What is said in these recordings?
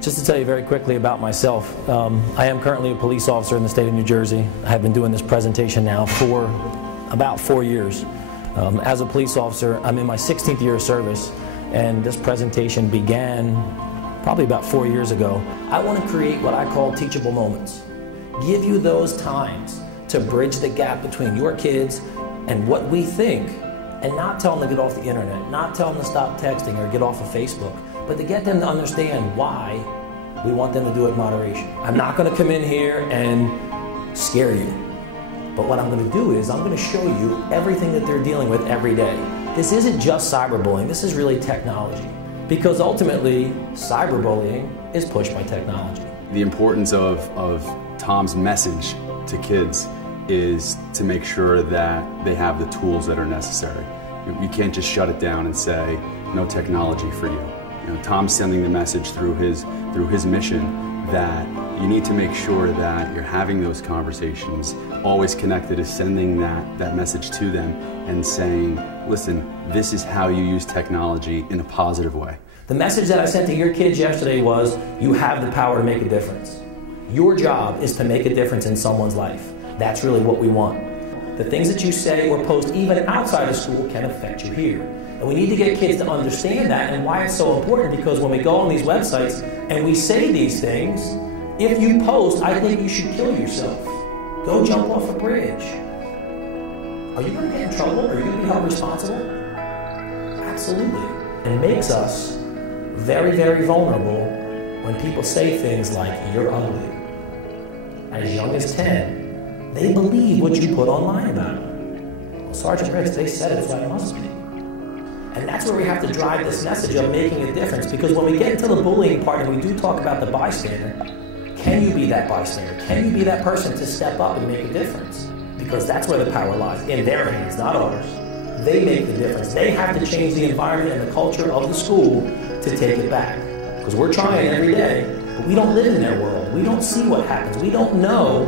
Just to tell you very quickly about myself, I am currently a police officer in the state of New Jersey. I have been doing this presentation now for about 4 years. As a police officer, I'm in my 16th year of service, and this presentation began probably about 4 years ago. I want to create what I call teachable moments. Give you those times to bridge the gap between your kids and what we think, and not tell them to get off the internet, not tell them to stop texting or get off of Facebook, but to get them to understand why we want them to do it in moderation. I'm not going to come in here and scare you, but what I'm going to do is I'm going to show you everything that they're dealing with every day. This isn't just cyberbullying, this is really technology, because ultimately cyberbullying is pushed by technology. The importance of Tom's message to kids is to make sure that they have the tools that are necessary. You can't just shut it down and say, no technology for you. Tom's sending the message through his mission that you need to make sure that you're having those conversations, always connected, is sending that message to them and saying, listen, this is how you use technology in a positive way. The message that I sent to your kids yesterday was, you have the power to make a difference. Your job is to make a difference in someone's life. That's really what we want. The things that you say or post even outside of school can affect you here. And we need to get kids to understand that and why it's so important, because when we go on these websites and we say these things, if you post, I think you should kill yourself. Go jump off a bridge. Are you going to get in trouble? Are you going to be held responsible? Absolutely. It makes us very, very vulnerable when people say things like, you're ugly. As young as 10, they believe what you put online about them. Well, Sergeant Ricks, they said it, so it must be. And that's where we have to drive this message of making a difference, because when we get into the bullying part and we do talk about the bystander, can you be that bystander? Can you be that person to step up and make a difference? Because that's where the power lies, in their hands, not ours. They make the difference. They have to change the environment and the culture of the school to take it back. Because we're trying every day, but we don't live in their world. We don't see what happens. We don't know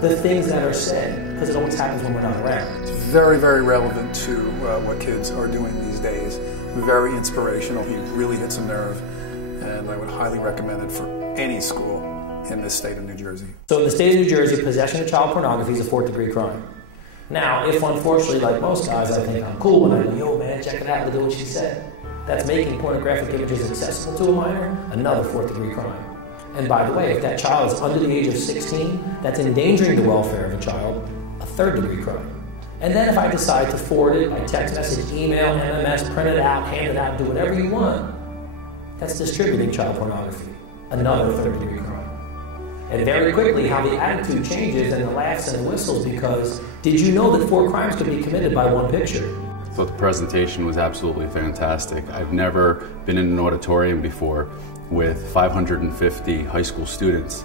the things that are said, because it always happens when we're not around. It's very, very relevant to what kids are doing these days. Very inspirational. He really hits a nerve, and I would highly recommend it for any school in this state of New Jersey. So in the state of New Jersey, possession of child pornography is a 4th-degree crime. Now, if unfortunately, like most guys, I think I'm cool when I go, yo man, check it out, look at what she said. That's making pornographic images accessible to a minor, another 4th-degree crime. And by the way, if that child is under the age of 16, that's endangering the welfare of a child, a 3rd-degree crime. And then if I decide to forward it by text message, email, MMS, print it out, hand it out, do whatever you want, that's distributing child pornography, another 3rd-degree crime. And very quickly, how the attitude changes and the laughs and the whistles, because did you know that 4 crimes could be committed by 1 picture? I thought the presentation was absolutely fantastic. I've never been in an auditorium before with 550 high school students,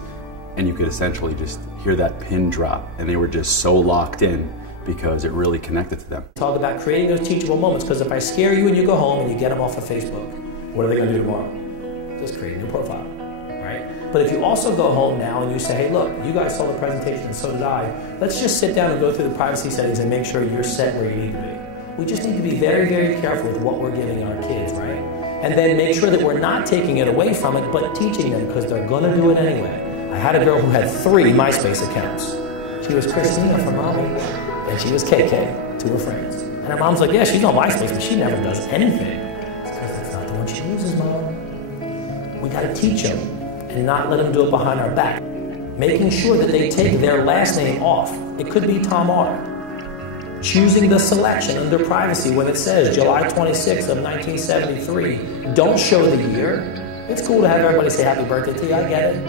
and you could essentially just hear that pin drop, and they were just so locked in because it really connected to them. Talk about creating those teachable moments, because if I scare you and you go home and you get them off of Facebook, what are they going to do tomorrow? Just create a new profile, right? But if you also go home now and you say, hey look, you guys saw the presentation and so did I, let's just sit down and go through the privacy settings and make sure you're set where you need to be. We just need to be very, very careful with what we're giving our kids, right? And then make sure that we're not taking it away from it, but teaching them, because they're going to do it anyway. I had a girl who had 3 MySpace accounts. She was Christina for mommy, and she was KK to her friends. And her mom's like, yeah, she's on MySpace, but she never does anything. It's because that's not the one she uses, Mom. We got to teach them and not let them do it behind our back. Making sure that they take their last name off. It could be Tom R. Choosing the selection under privacy when it says July 26th of 1973. Don't show the year. It's cool to have everybody say happy birthday to you, I get it.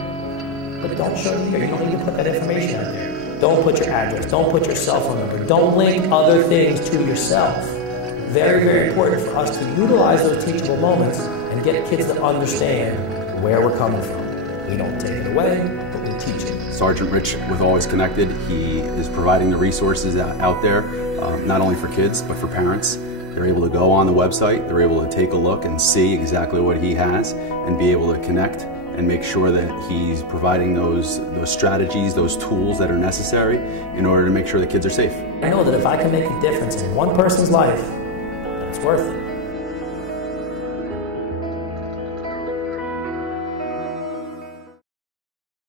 But don't show the year. You don't need to put that information out there. Don't put your address. Don't put your cell phone number. Don't link other things to yourself. Very, very important for us to utilize those teachable moments and get kids to understand where we're coming from. We don't take it away, but we teach it. Sergeant Rich with Always Connected, he is providing the resources out there, not only for kids, but for parents. They're able to go on the website, they're able to take a look and see exactly what he has and be able to connect and make sure that he's providing those strategies, those tools that are necessary in order to make sure the kids are safe. I know that if I can make a difference in one person's life, then it's worth it.